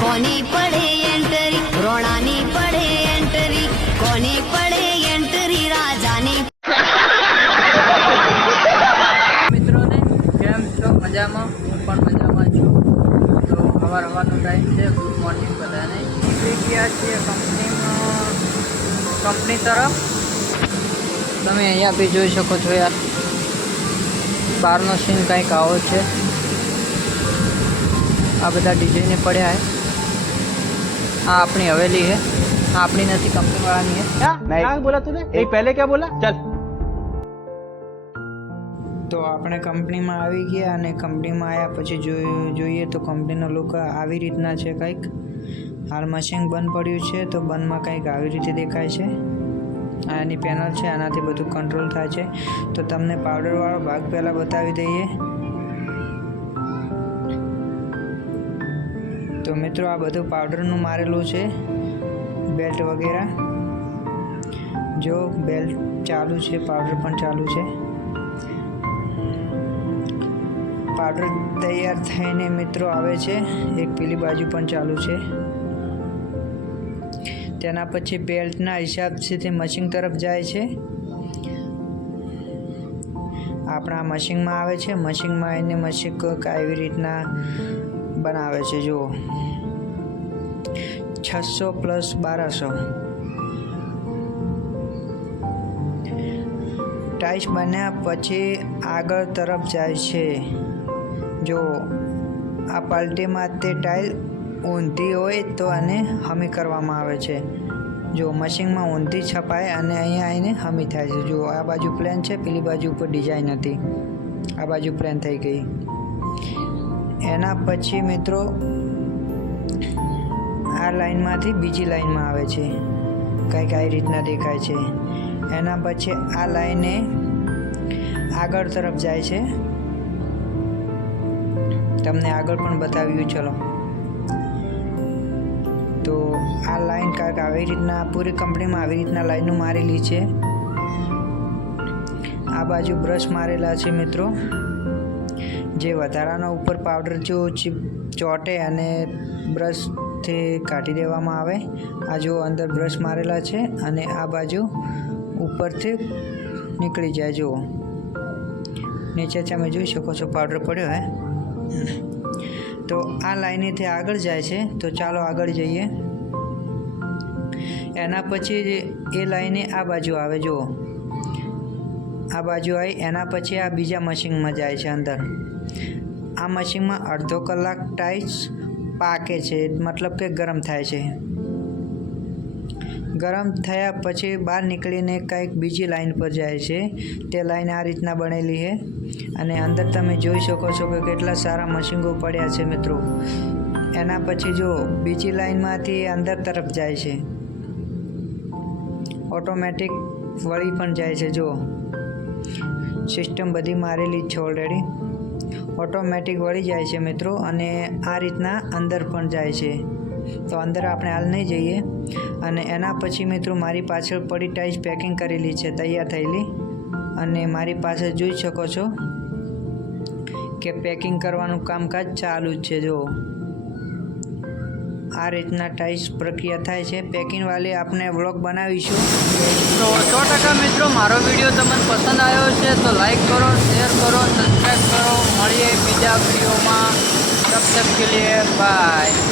કોની પડે એન્ટરી રોણાની પડે એન્ટરી કોની પડે એન્ટરી રાજાની મિત્રોને, કેમ છો? મજામાં? હું પણ મજામાં છું. તો સવાર ટાઈમ છે. ગુડ મોર્નિંગ બધાને. નીકળી ગયા છીએ કંપનીમાં કંપની તરફ. તમે અહીંયા બી જોઈ શકો છો યાર. બહારનો સીન કંઈક આવો છે. આ બધા ડિઝાઈને પડ્યા છે આ આપણી હવેલી છે આ આપણી નથી કંપનીવાળાની છે क्या नहीं। क्या बोला तूने नहीं पहले क्या बोला चल તો આપણે કંપનીમાં આવી ગયા અને કંપનીમાં આવ્યા પછી જોયું જોઈએ તો કંપનીનો લુક આવી રીતના છે કંઈક હાલ મશીન બંધ પડ્યું છે તો બંધમાં કંઈક આવી રીતે દેખાય છે આ એની પેનલ છે આનાથી બધું કંટ્રોલ થાય છે તો તમને પાવડરવાળો ભાગ પહેલાં બતાવી દઈએ તો મિત્રો આ બધું પાવડરનું મારેલું છે. બેલ્ટ વગેરે. જો બેલ્ટ ચાલુ છે પાવડર પણ ચાલુ છે. પાવડર તૈયાર થઈને મિત્રો આવે છે. એક પેલી બાજુ પણ ચાલુ છે. તેના પછી બેલ્ટના હિસાબથી તે મશીન તરફ જાય છે. આપણા મશીનમાં આવે છે. મશીનમાં એને મશીન આવી રીતના બનાવે છે, જુઓ. છસો પ્લસ બારસો. ટાઈસ બન્યા પછી આગળ તરફ જાય છે. જો આ પાલ્ટીમાં તે ટાઇલ ઊંધી હોય તો આને હમી કરવામાં આવે છે. જો મશીનમાં ઊંધી છપાય અને અહીંયા આવીને હમી થાય છે. જો આ બાજુ પ્લેન છે, પેલી બાજુ ઉપર ડિઝાઇન હતી. આ બાજુ પ્લેન થઈ ગઈ. એના પછી મિત્રો, આ લાઈનમાંથી બીજી લાઈનમાં આવે છે. કંઈક આવી રીતના દેખાય છે. એના પછી આ લાઈને આગળ તરફ જાય છે. તમને આગળ પણ બતાવ્યું, ચલો. તો આ લાઈન કાંઈક આવી રીતના, પૂરી કંપનીમાં આવી રીતના લાઈનો મારેલી છે. આ બાજુ બ્રશ મારેલા છે મિત્રો. જે વધારાનો ઉપર પાવડર જો ચોટે અને બ્રશથી કાઢી દેવામાં આવે. આ જો અંદર બ્રશ મારેલા છે અને આ બાજુ ઉપરથી નીકળી જાય જુઓ. નીચે તમે જોઈ શકો છો પાવડર પડ્યો હે. તો આ લાઈનેથી આગળ જાય છે. તો ચાલો આગળ જઈએ. એના પછી એ લાઈને આ બાજુ આવે જુઓ. આ બાજુ આવી એના પછી આ બીજા મશીનમાં જાય છે અંદર. આ મશીનમાં અડધો કલાક ટાઈસ પાકે છે, મતલબ કે ગરમ થાય છે. ગરમ થયા પછી બહાર નીકળીને કંઈક બીજી લાઈન પર જાય છે. તે લાઈન આ રીતના બનેલી છે. અને અંદર તમે જોઈ શકો છો કે કેટલા સારા મશીનો પડ્યા છે મિત્રો. એના પછી જો બીજી લાઈનમાંથી અંદર તરફ જાય છે. ઓટોમેટિક વળી પણ જાય છે, જો. સિસ્ટમ બધી મારેલી જ છે ઓલરેડી ઓટોમેટિક વળી જાય છે મિત્રો અને આ રીતના અંદર પણ જાય છે. તો અંદર આપણે હાલ નહીં જઈએ. અને એના પછી મિત્રો મારી પાછળ પડી ટાઈસ પેકિંગ કરેલી છે, તૈયાર થયેલી. અને મારી પાસે જોઈ શકો છો કે પેકિંગ કરવાનું કામકાજ ચાલુ જ છે જો આ રીતના ટાઈસ પ્રક્રિયા થાય છે. પેકિંગ વાળી આપણે વ્લોગ બનાવીશું. તો સો ટકા મિત્રો, મારો વીડિયો તમને પસંદ આવ્યો છે તો લાઈક કરો શેર કરો સબસ્ક્રાઈબ કરો. મળીએ બીજા વિડીયોમાં તબ તક કે લીએ બાય